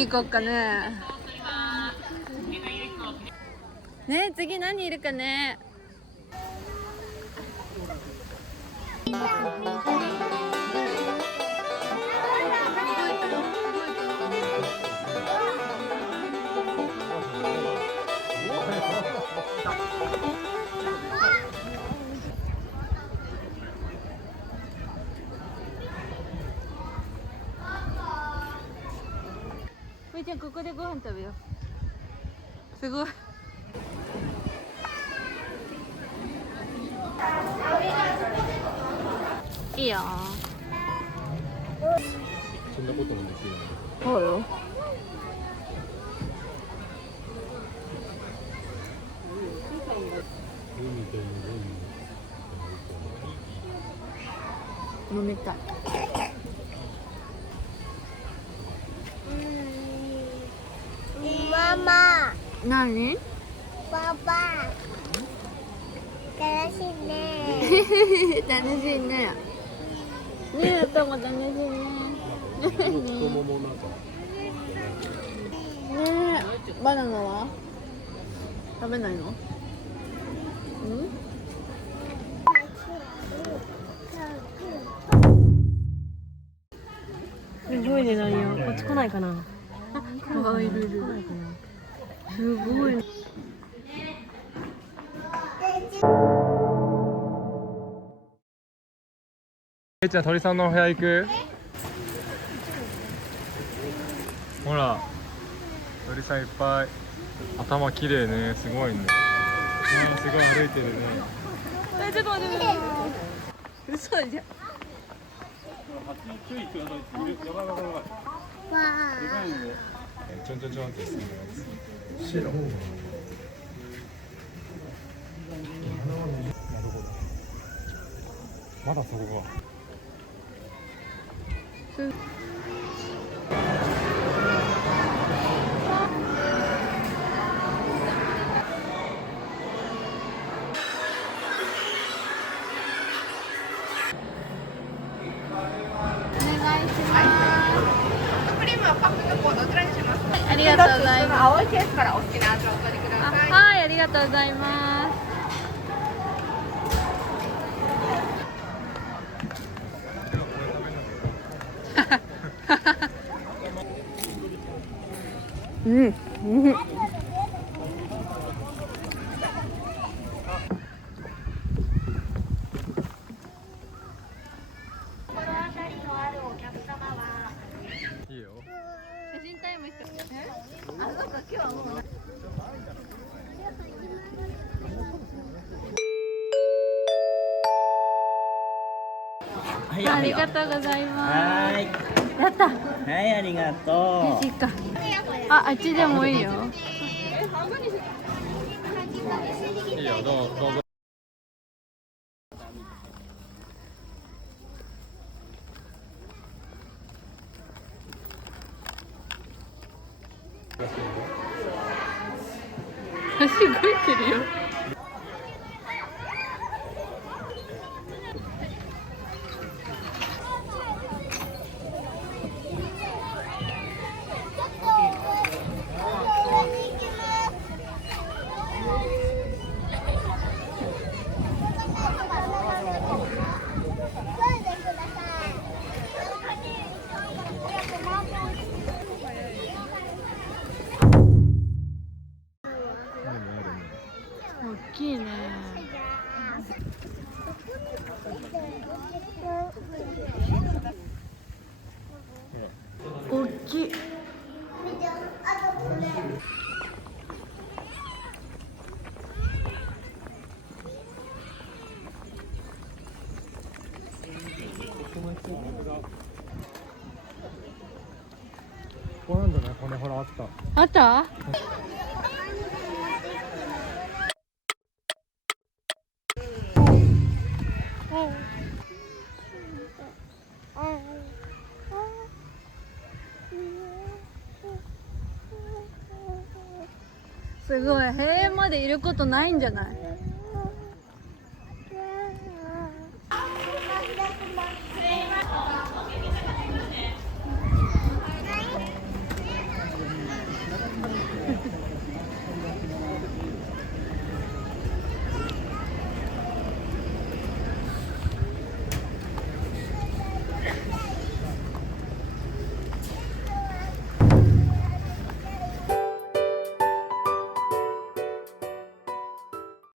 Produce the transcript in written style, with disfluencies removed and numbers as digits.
に行こうかね。ね、次何いるかね。ふいちゃん、ここでご飯食べよう。すごい。いいよ。そんなこともできるの？そうよ。飲みたい。ママ、何？パパ、楽しいね。楽しいね。ねえ、とも楽しいね。ねえ、バナナは食べないの？うん？すごいね、なんよ。こっち来ないかな。あ、いるいる。すごい。ちゃん、鳥さんのお部屋行く？ほら、鳥さんいっぱい。頭綺麗ね、すごいね。すごい歩いてるね。ちょっと待って。嘘じゃん。ちょんちょんちょんってするやつ。白。なるほど。まだそこが。ありがとうございます。青いケースからお好きな味をお取りください。はい、ありがとうございます。うん、うん。いいよ。写真タイムしてる。あ、そうか、今日はもう。ありがとうございます。はい。やった。はい、ありがといいか。あ、あっちでもいいよ。いいよ、どうぞ。足動いてるよ。大きいね。大きい。ここなんだね、骨ほらあった。あった？すごい、閉園までいることないんじゃない？